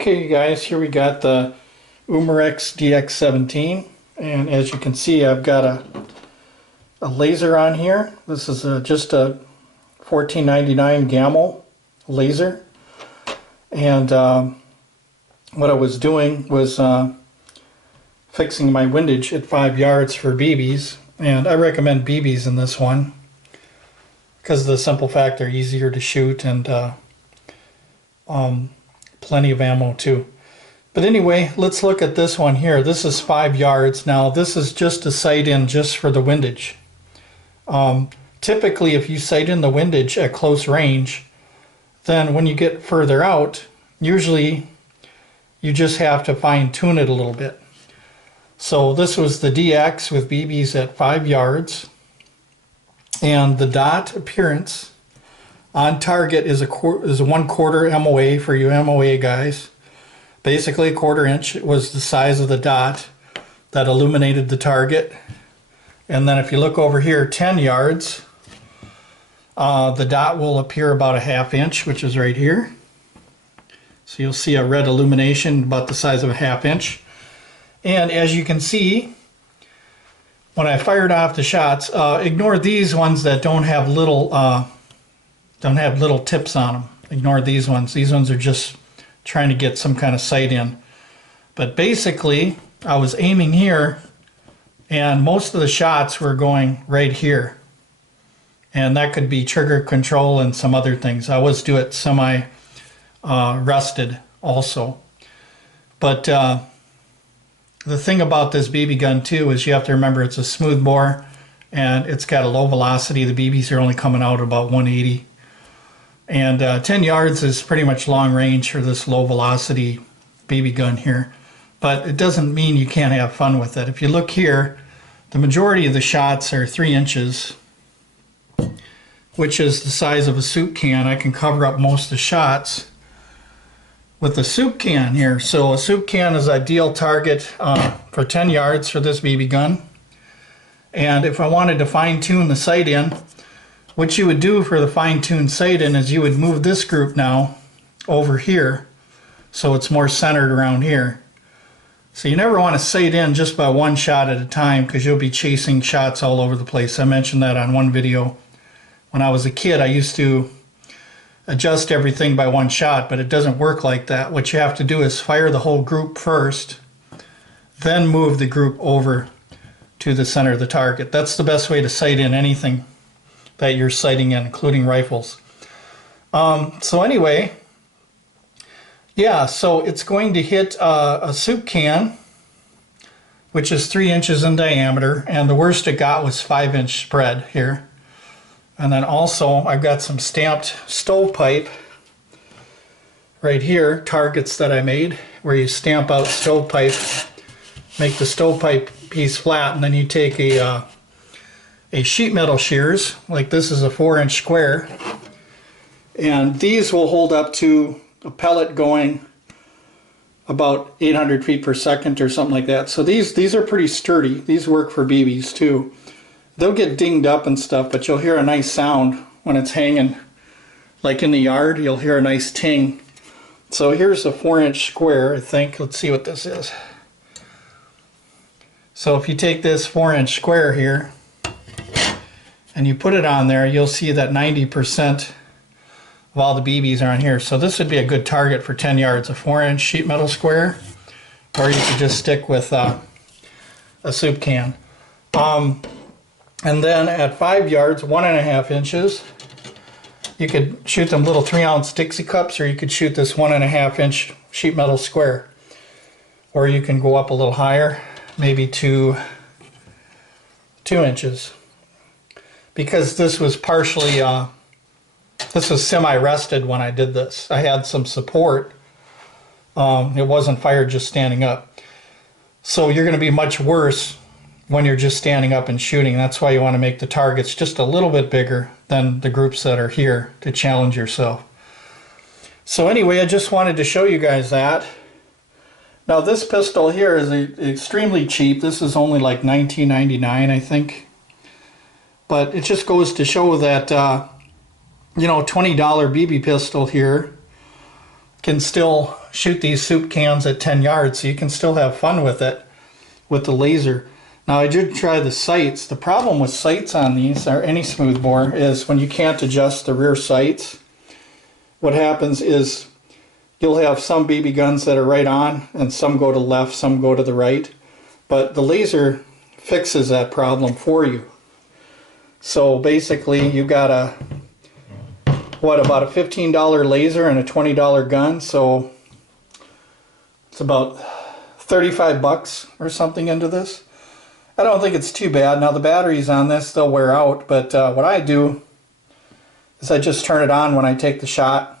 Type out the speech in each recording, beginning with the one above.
Okay guys, here we got the Umarex DX17, and as you can see I've got a laser on here. This is just a 1499 Gamma laser, and what I was doing was fixing my windage at 5 yards for BBs, and I recommend BBs in this one because of the simple fact they're easier to shoot and plenty of ammo too. But anyway, let's look at this one here. This is 5 yards. Now this is just a sight in just for the windage. Typically if you sight in the windage at close range, then when you get further out, usually you just have to fine tune it a little bit. So this was the DX with BBs at 5 yards, and the dot appearance on target is a 1/4 MOA for you MOA guys. Basically a 1/4 inch was the size of the dot that illuminated the target. And then if you look over here, 10 yards, the dot will appear about a 1/2 inch, which is right here. So you'll see a red illumination about the size of a 1/2 inch. And as you can see, when I fired off the shots, ignore these ones that don't have little tips on them. Ignore these ones. These ones are just trying to get some kind of sight in. But basically, I was aiming here, and most of the shots were going right here. And that could be trigger control and some other things. I always do it semi rested also. But the thing about this BB gun too is you have to remember it's a smooth bore, and it's got a low velocity. The BBs are only coming out about 180. And 10 yards is pretty much long range for this low velocity BB gun here. But it doesn't mean you can't have fun with it. If you look here, the majority of the shots are 3 inches, which is the size of a soup can. I can cover up most of the shots with the soup can here. So a soup can is ideal target for 10 yards for this BB gun. And if I wanted to fine tune the sight in, what you would do for the fine-tuned sight in is you would move this group now over here so it's more centered around here. So you never want to sight in just by one shot at a time, because you'll be chasing shots all over the place. I mentioned that on one video. When I was a kid, I used to adjust everything by one shot, but it doesn't work like that. What you have to do is fire the whole group first, then move the group over to the center of the target. That's the best way to sight in anything that you're sighting in, including rifles. So anyway, yeah, so it's going to hit a soup can, which is 3 inches in diameter, and the worst it got was 5-inch spread here. And then also I've got some stamped stovepipe right here, targets that I made, where you stamp out stovepipe, make the stovepipe piece flat, and then you take a sheet metal shears, like this is a 4-inch square, and these will hold up to a pellet going about 800 feet per second or something like that. So these are pretty sturdy. These work for BBs too. They'll get dinged up and stuff, but you'll hear a nice sound when it's hanging, like in the yard. You'll hear a nice ting. So here's a 4-inch square, I think. Let's see what this is. So if you take this 4-inch square here and you put it on there, you'll see that 90% of all the BBs are on here. So this would be a good target for 10 yards, a 4-inch sheet metal square, or you could just stick with a soup can. And then at 5 yards, 1.5 inches, you could shoot them little 3-ounce Dixie cups, or you could shoot this 1.5-inch sheet metal square. Or you can go up a little higher, maybe to 2 inches. Because this was partially, this was semi-rested when I did this. I had some support. It wasn't fired just standing up. So you're going to be much worse when you're just standing up and shooting. That's why you want to make the targets just a little bit bigger than the groups that are here to challenge yourself. So anyway, I just wanted to show you guys that. Now this pistol here is extremely cheap. This is only like $19.99, I think. But it just goes to show that, you know, $20 BB pistol here can still shoot these soup cans at 10 yards, so you can still have fun with it with the laser. Now I did try the sights. The problem with sights on these, or any smoothbore, is when you can't adjust the rear sights, what happens is you'll have some BB guns that are right on and some go to the left, some go to the right, but the laser fixes that problem for you. So basically you got a, about a $15 laser and a $20 gun, so it's about 35 bucks or something into this. I don't think it's too bad. Now the batteries on this, they'll wear out, but what I do is I just turn it on when I take the shot.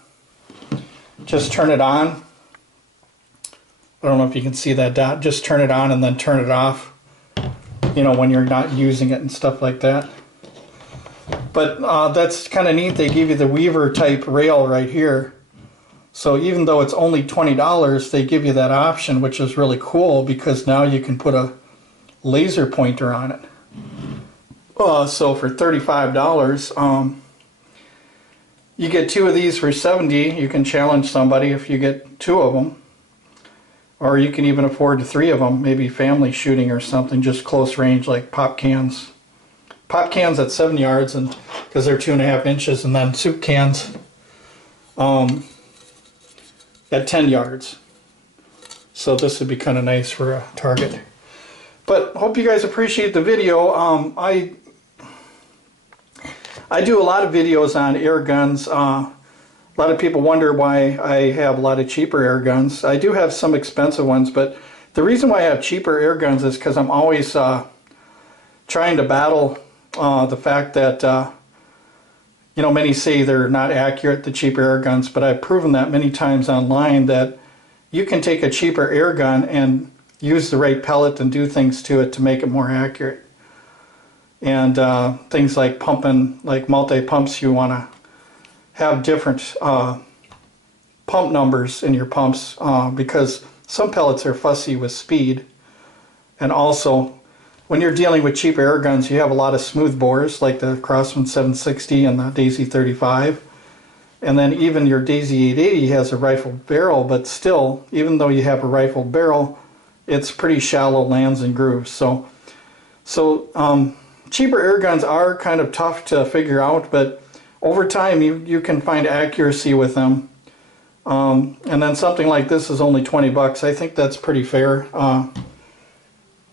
Just turn it on. I don't know if you can see that dot. Just turn it on and then turn it off, you know, when you're not using it and stuff like that. But that's kind of neat. They give you the Weaver type rail right here. So even though it's only $20, they give you that option, which is really cool because now you can put a laser pointer on it. So for $35, you get 2 of these for $70. You can challenge somebody if you get 2 of them. Or you can even afford 3 of them, maybe family shooting or something, just close range like pop cans. Pop cans at 7 yards, and because they're 2.5 inches, and then soup cans at 10 yards. So this would be kind of nice for a target. But hope you guys appreciate the video. I do a lot of videos on air guns. A lot of people wonder why I have a lot of cheaper air guns. I do have some expensive ones, but the reason why I have cheaper air guns is because I'm always trying to battle the fact that you know, many say they're not accurate, the cheaper air guns, but I've proven that many times online that you can take a cheaper air gun and use the right pellet and do things to it to make it more accurate. And things like pumping, like multi-pumps, you want to have different pump numbers in your pumps because some pellets are fussy with speed. And also, when you're dealing with cheaper air guns, you have a lot of smooth bores like the Crosman 760 and the Daisy 35. And then even your Daisy 880 has a rifled barrel, but still, even though you have a rifled barrel, it's pretty shallow lands and grooves. So cheaper air guns are kind of tough to figure out, but over time you can find accuracy with them. And then something like this is only 20 bucks. I think that's pretty fair.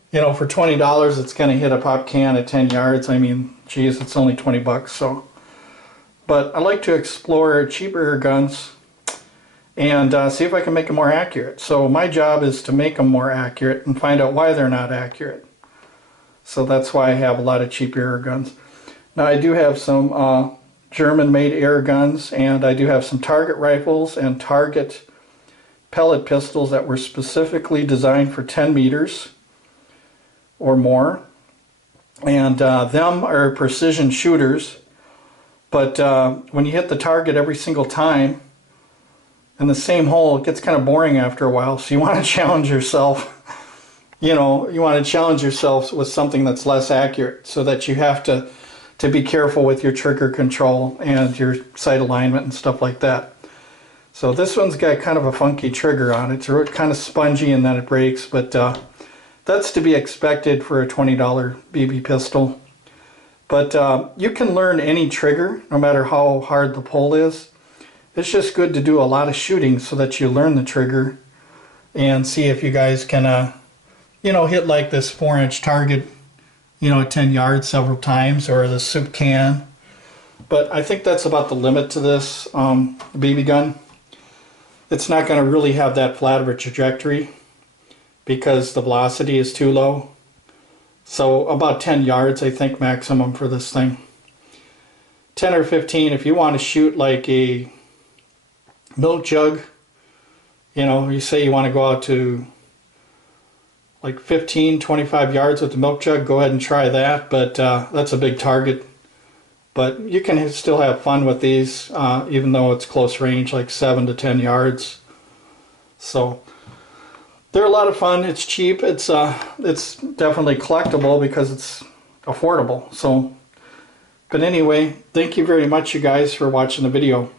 You know, for $20 it's going to hit a pop can at 10 yards. I mean, geez, it's only 20 bucks. So, but I like to explore cheaper air guns and see if I can make them more accurate. So my job is to make them more accurate and find out why they're not accurate. So that's why I have a lot of cheap air guns. Now I do have some German-made air guns, and I do have some Target rifles and Target pellet pistols that were specifically designed for 10 meters or more. And them are precision shooters, but when you hit the target every single time in the same hole, it gets kind of boring after a while. So you want to challenge yourself. You know, you want to challenge yourself with something that's less accurate, so that you have to be careful with your trigger control and your sight alignment and stuff like that. So this one's got kind of a funky trigger on it. It's kind of spongy and then it breaks, but that's to be expected for a $20 BB pistol. But you can learn any trigger, no matter how hard the pull is. It's just good to do a lot of shooting so that you learn the trigger and see if you guys can you know, hit like this 4-inch target, you know, at 10 yards several times, or the soup can. But I think that's about the limit to this BB gun. It's not going to really have that flat of a trajectory because the velocity is too low. So about 10 yards, I think, maximum for this thing. 10 or 15 if you want to shoot like a milk jug. You know, you say you want to go out to like 15, 25 yards with the milk jug, go ahead and try that, but that's a big target. But you can still have fun with these, even though it's close range, like 7 to 10 yards. So they're a lot of fun. It's cheap. It's definitely collectible because it's affordable. So, but anyway, thank you very much, you guys, for watching the video.